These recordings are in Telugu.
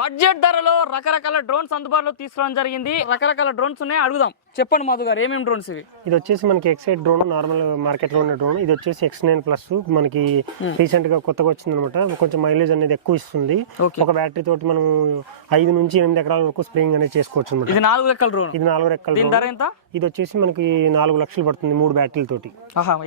బడ్జెట్ ధరలో రకరకాల డ్రోన్స్ అందుబాటులో తీసుకోవడం జరిగింది. రకరకాల డ్రోన్స్ ఉన్నాయి అడుగుదాం. చెప్పండి మధు గారు ఏమేమి డ్రోన్స్ ఇవి? ఇది వచ్చేసి మనకి ఎక్సైడ్ డ్రోన్ నార్మల్ మార్కెట్లో ఉన్న డ్రోన్ ఇది వచ్చేసి ఎక్స్ నైన్ ప్లస్ మనకి రీసెంట్గా కొత్తగా వచ్చింది అనమాట కొంచెం మైలేజ్ అనేది ఎక్కువ ఇస్తుంది. ఒక బ్యాటరీ తోటి మనం ఐదు నుంచి ఎనిమిది ఎకరాల వరకు స్ప్రేయింగ్ అనేది చేసుకోవచ్చు అనమాట ఇది నాలుగు లెక్కల డ్రోన్ ఇది నాలుగు రెక్కల. ధర ఎంత? ఇది వచ్చేసి మనకి నాలుగు లక్షలు పడుతుంది మూడు బ్యాటరీల తోటి.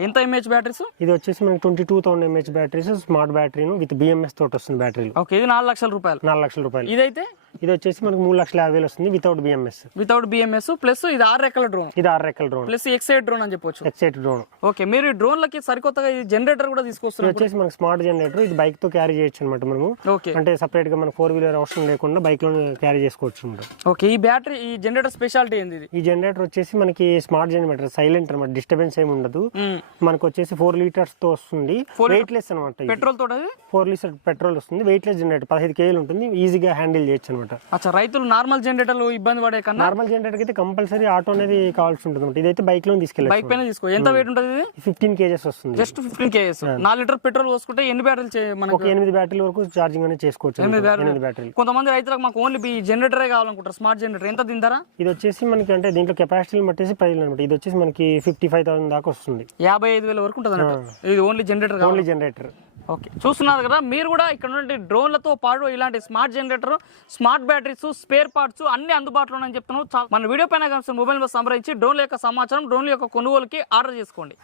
ఎంత ఎంహెచ్ బ్యాటరీస్ ఇది వచ్చేసి మనకి twenty two thousand MH batteries smart battery with BMS తోటి వస్తుంది బ్యాటరీలు ఓకే ఇది నాలుగు లక్షల రూపాయలు. నాలుగు లక్షల రూపాయలు. ఇదైతే? ఇది వచ్చేసి మనకి మూడు లక్షల యాభై వేలు వస్తుంది without BMS without BMS plus ఇది ఆరు రెక్కల డ్రోన్ ఇది ఆరు రెక్కల డ్రోన్ ప్లస్ ఎక్సైడ్ డ్రోన్ అని చెప్పొచ్చు. ఎక్సైట్ డ్రోన్ ఓకే మీరు ఈ డ్రోన్లకి సరికొత్తగా ఈ జనరేటర్ కూడా తీసుకొస్తున్నారు. వచ్చేసి మనకి స్మార్ట్ జనరేటర్ ఇది బైక్తో క్యారీ చేయొచ్చు అనమాట మనము. ఓకే అంటే సపరేట్గా మన ఫోర్ వీలర్ అవసరం లేకుండా బైక్లో క్యారీ చేసుకోవచ్చు ఓకే ఈ బ్యాటరీ ఈ జనరేటర్ స్పెషాలిటీ ఏంది ఇది? ఈ జనరేటర్ వచ్చేసి మనకి స్మార్ట్ జనరేటర్ సైలెంట్ అనమాట డిస్టర్బెన్స్ ఏమి ఉండదు. మ్మ్. మనకు వచ్చేసి ఫోర్ లీటర్స్తో వస్తుంది. వెయిట్ లెస్ అనమాట పెట్రోల్ తోటి ఫోర్ లీటర్ పెట్రోల్ వస్తుంది. వెయిట్ లెస్ జనరేటర్ పదహైదు కేజీలు ఉంటుంది. ఈజీగా హ్యాండిల్ చేయొచ్చు అనమాట అచ్చా రైతులు నార్మల్ జనరేటర్లు ఇబ్బంది పడే కన్నా నార్మల్ జనరేటర్ అయితే కంపల్సరీ ఆటో అనేది కావాల్సి ఉంటుంది అనమాట ఇదైతే బైక్లో బైక్ తీసుకెళ్ళచ్చు పైన తీసుకో. ఎంత వెయిట్ ఉంటుంది ఇది? ఫిఫ్టీన్ కేజెస్ వస్తుంది. జస్ట్ ఫిఫ్టీన్ కేఎస్ నాలుగు లీటర్ పెట్రోల్ పోసుకుంటే ఎన్ని బ్యాటరీలు మనకు? ఎనిమిది బ్యాటరీల వరకు ఛార్జింగ్ అనేది చేసుకోవచ్చు ఎనిమిది. బ్యాటరీలు. బ్యాటరీలు కొంతమంది రైతులకు మాకు ఓన్లీ ఈ జనరేటరే కావాలనుకుంటారు. స్మార్ట్ జనరేటర్ ఎంత తిందారా ఇది వచ్చేసి మనకి అంటే దీంట్లో కెపాసిటీని బట్టేసి ప్రైస్ అనమాట ఇది వచ్చేసి మనకి ఫిఫ్టీ ఫైవ్ థౌసండ్ దాకా వస్తుంది. యాభై ఐదు వేల వరకు ఉంటుంది అన్నట్టు ఇది only generator only generator okay. చూస్తున్నారు కదా మీరు కూడా ఇక్కడ నుండి డ్రోన్లతో పాటు ఇలాంటి smart generator smart batteries spare parts అన్ని అందుబాటులో ఉన్నాయని చెప్తున్నాను. మన వీడియో పైన కనిపిస్తున్న మొబైల్ సంప్రదించి డ్రోన్ల యొక్క సమాచారం డ్రోన్ల యొక్క కొనుగోలుకి ఆర్డర్ చేసుకోండి.